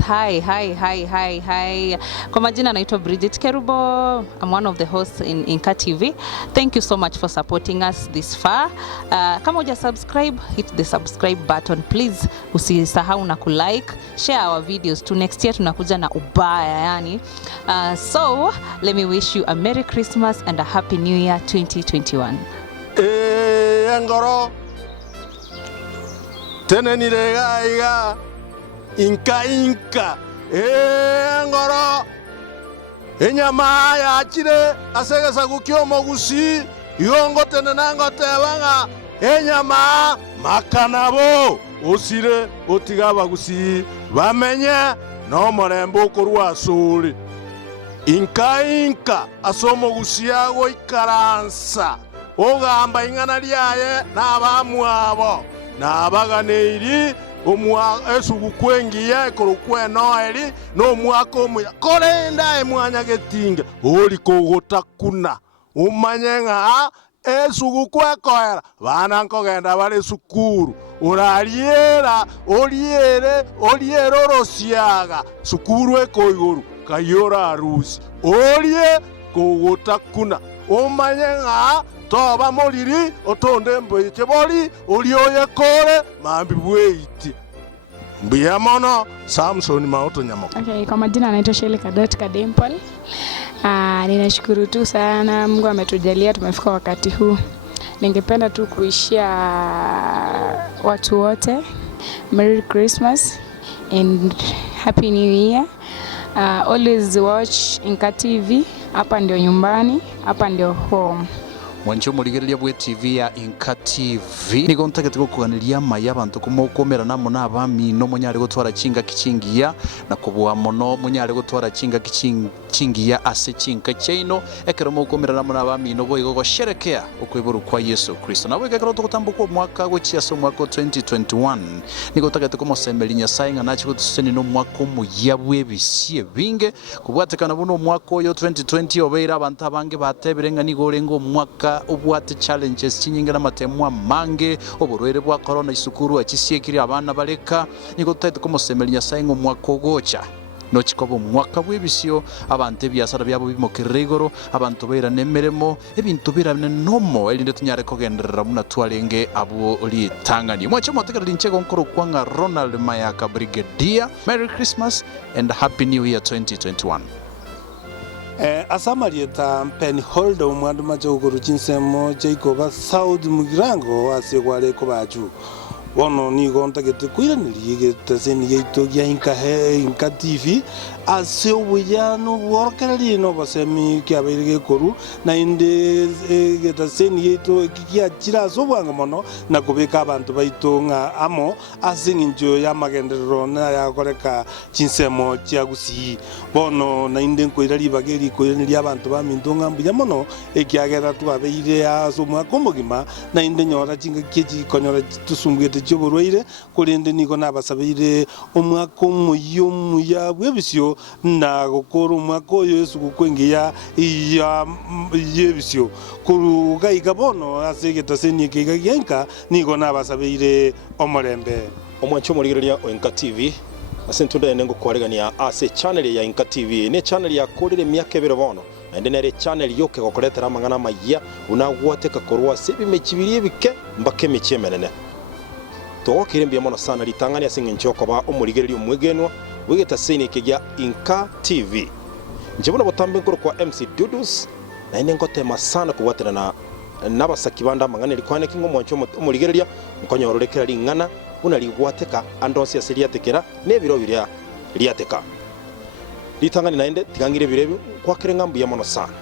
guys, hi. Kwa majina naitwa Bridget Kerubo. I'm one of the hosts in INKA TV. Thank you so much for supporting us this far. Kama uja subscribe, hit the subscribe button please. Usisahau na kulike, share our videos to next year tunakuja na ubaya yani. So let me wish you a Merry Christmas and a Happy New Year 2021. Angoro tene niregaiga inka angoro enyama ya chire asegesa gukyo mogusi yongo tene nango tebanga enyama makanabo osire otigaba gusi bamenye no morembo kurwa suri inka asomo gusi yago ikaransa ogamba ingana lyaye n'abamwabo n'abaganiri esugukwengiye korukwenoeli n'omwaka omuya korenda emwanya getinga oli kogotakuna umanye nga esugukwekoera bana nkogenda bali sukuru uraliera oliere orosiaga sukuru ekoiguru kayora arusi olie kogotakuna umanye nga toba moliri otonde mboye boli olioye kore mambi bweiti mbia mono Samson Maoto Nyamoko. Okay, kwa majina anaitwa Shelley Kademple. Ninashukuru tu sana Mungu ametujalia tumefika wakati huu. Ningependa tu kuishia watu wote Merry Christmas and Happy New Year. Always watch INKA TV. Hapa ndio nyumbani, hapa ndio home. Mwancho murigereria bwe TV ya INKA TV nigo ntagetiko kuganiria maya abantu kumokomera namo nabami no munyare gutwara kinga kichingia na kubwa mono munyare gutwara kinga kichingia ase kinka cheino ekero mokomera namo nabami no boigo gosherekea okwiburu kwa Yesu Kristo nabo gekero tukutambuko mwaka gochiaso mwaka 2021 nigo ntagetiko mosemberi nyasaye nganachi gutuseni no mwaka muyabwe bisie binge kubwatekana buno mwaka yo 2020 obeira abantu abange batebirenga nigorengo mwaka ubwate challenges chinyingana matemwa mange oburwere bwa corona isukuru akisiekiri abana baleka niko tete komosemeli nyasaye ngo mwakogocha no chikobo mwaka bwebisio abante byasara byabo bimokerigoro abantu beira nemeremo ebintu birabne nomo elinde tunyare kogenderera muna twalenge abo oli tangani mwacho motekera linchego nkoro kwanga Ronald Mayaka Brigadier. Merry Christmas and Happy New Year 2021. Asamarieta pen holder umwandu majogoro chinsemo Jacoba South Mugirango asegwale ko baju bono ni gonta gete kuiraniriye gete seni geito ya INKA TV asewuyano workali no basemi kyabirige koru na inde gete seni geito kiya chira sobwanga mono na kubeka abantu baitonga amo asinginjo ya magenderero na ya koreka chinsemo kyagusi bono na inde koirari bageri koirani abantu bamintonga mbuya mono ekyagera twabeire asomwa komogima na inde nyora chinga keji konyora tusumbwete choborwaire kurende niko nabasabire omwaka omuyomu ya bwebisio na gukora umwaka oyo Yesu gukwengeya ya yebisio kuru gaiga bono asegeta seni kiga yenka niko nabasabire omorembe omwancho murigereria INKA TV asentunda nengo kwaregania ase channel ya INKA TV ne channel ya korire myaka ebere bono ende nere channel yoke gokoretera mangana maya unagwateka korwa sebi mechibiri bike mbake mechemenene to kirembia mono sana litangania singincho koba omurigereria omwegenwa wigeta seni kigya INKA TV njebona botambe nkoro kwa MC Dudus na ine ngotema sana kuwatira na nabasakibanda mangana likwane kingo mwancho omurigereria nkonyorolekera lingana unaliwateka andonsi asiriatekera nebiro biria liateka litangani naende tigangire birebi kwa kirengambu ya mono sana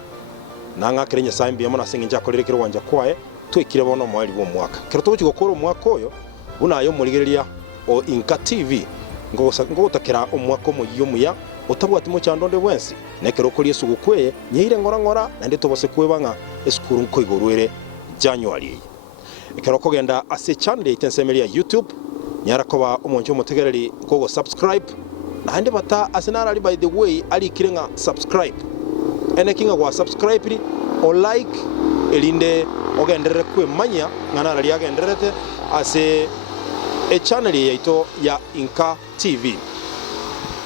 nanga kirenya saimbi ya mono singinja kolerekero wanja kwae twekire bono mwali bo mwaka kero tuko gukora umwaka oyo unayo murigereria o INKA TV ngo takera omwaka omuyomuya otabwati mo cyandonde wensi nekero kuri Yesu gukweye nyire ngora nande tobose kwebanga esukuru nko igorwere January kero kogenda ase channel itensemeli ya YouTube nyara koba omonjo mutegereri kogo subscribe na hande bata asenara by the way ali kirenga subscribe ene kinga kwa subscribe o like elinde ogendere kwe manya ngana ali agenderete ase channel yaito ya INKA TV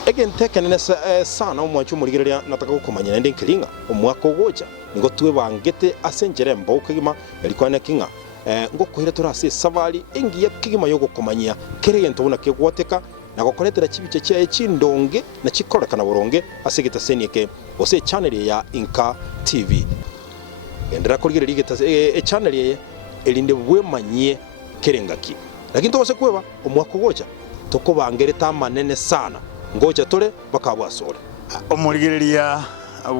egentekenene sana omwancho murigereria nataka gukomanya nende nkiringa omwako gocha ngo tuwe bangete asenjere mbo kigima elikwana kinga ngokuhira turase savari engiye kigima yo gukomanya keregento buna kegwoteka na gukoretera kibice cya ekindonge na kikorekana boronge asegeta senieke ose channel ya INKA TV endera kurigereria geta channel ye elinde bwemanyie kerengaki lakini tose kweba omwako gocha tokobangereta manene sana ngoja tole bakabwasore omurigereria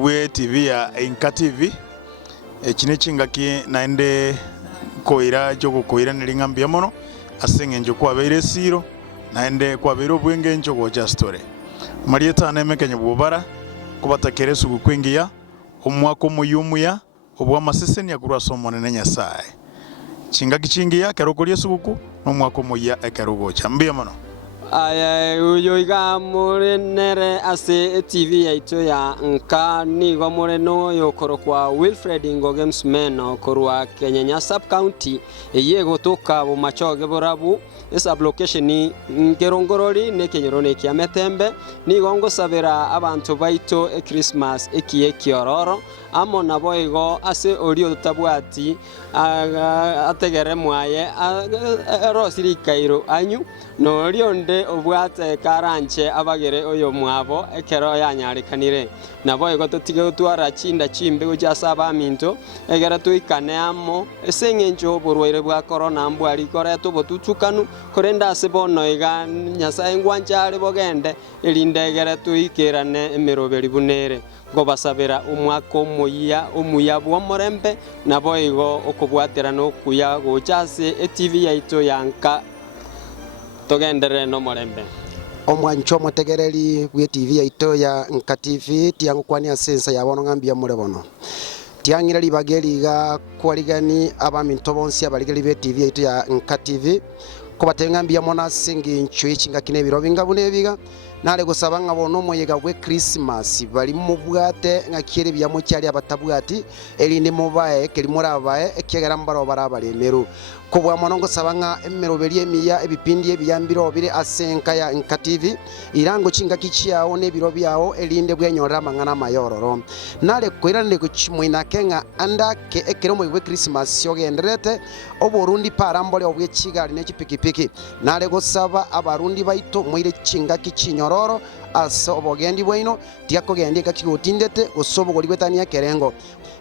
bwe TV ya INKA TV ekine chingaki naende koira jogo koira nilingambia mono asenge njo kwabeire siro naende kwabeire obwenge njo goja story marieta nemekanye bubara kubatakere sugu kwingia omwako muyumuya obwa maseseni yakurwa somo nene nyasaye chingaki chingia kerokorie suguku no mwako moya ekerogocha mbia mono aya uyo iga murenere ase TV yaito ya INKA nigo mureno yokoro kwa Wilfred Ngogems Meno korwa Kenya sub county yego toka Omochokoro borabu esa location ni ngerongorori ne kenyerone kya metembe nigo ngosabira abantu baito Christmas ekiye kiororo amo nabo igo ase orio tabwati ategere mwaye rosiri kairo anyu no rionde obwate karanche abagere oyo mwabo ekero yanyarikanire nabo igo totige twara chinda chimbe gujasa baminto egera tuikane amo esengenjo borwaire bwa corona Bwari kore tobotuchukanu korenda sebono iga nyasaye ngwanjare bogende elinde egera tuikirane emeroberi bunere ngo basabira umwako omuya bwa morembe nabo igo okubwatera no kuya gochase TV yaito ya INKA togendere no morembe omwancho motegereri bwe TV yaito ya INKA TV tiangu kwani asensa yabono ngambia murebono tiangira libageri ga kwaligani abaminto bonsi abaligeri be TV yaito ya INKA TV kubatengambia mona Senge ncho ichinga kine biro bingabune biga nale gusaba ngabono moyega bwe Cristmas bali mubwate ngakire byamo cyari abatabwati elinde mubaye keli murabaye ekegera mbaro barabalemeru kubwa monongo sabanga emeroberi emiya ebipindi ebyambiro bire asenka ya INKA TV irango chinga kichiawo ne biro byawo elinde bwenyora mangana mayororo nale kwirane kuchimwina kenga andake ekero mu bwe Cristmas yogenderete oburundi parambole obwe chigali ne chipikipiki nale gusaba abarundi baito mwire chinga kichinyororo aso obogendi bwino tiakogendi kakigotindete osobo goli betania kerengo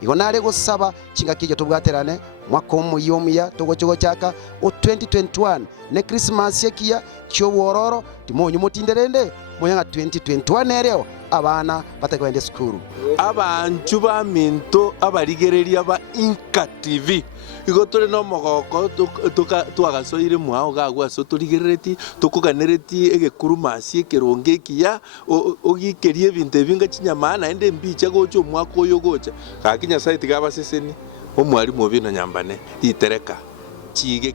igonale gusaba chinga kijo tubwaterane mwako muyomuya togochogo chaka o 2021 ne Christmas yekia cyobororo timonyo mutinderende moyanga 2021 ereo abana batakwende skuru abantu baminto abarigereria ba INKA TV igotore no mogoko twagasoire mwao gagwaso turigereti tukuganereti egekurumasi ekeronge kiya ogikerie binte binga chinyamana ende mbicha gocho mwako yo gocha kakinya site gaba seseni omwari mobino nyambane itereka chige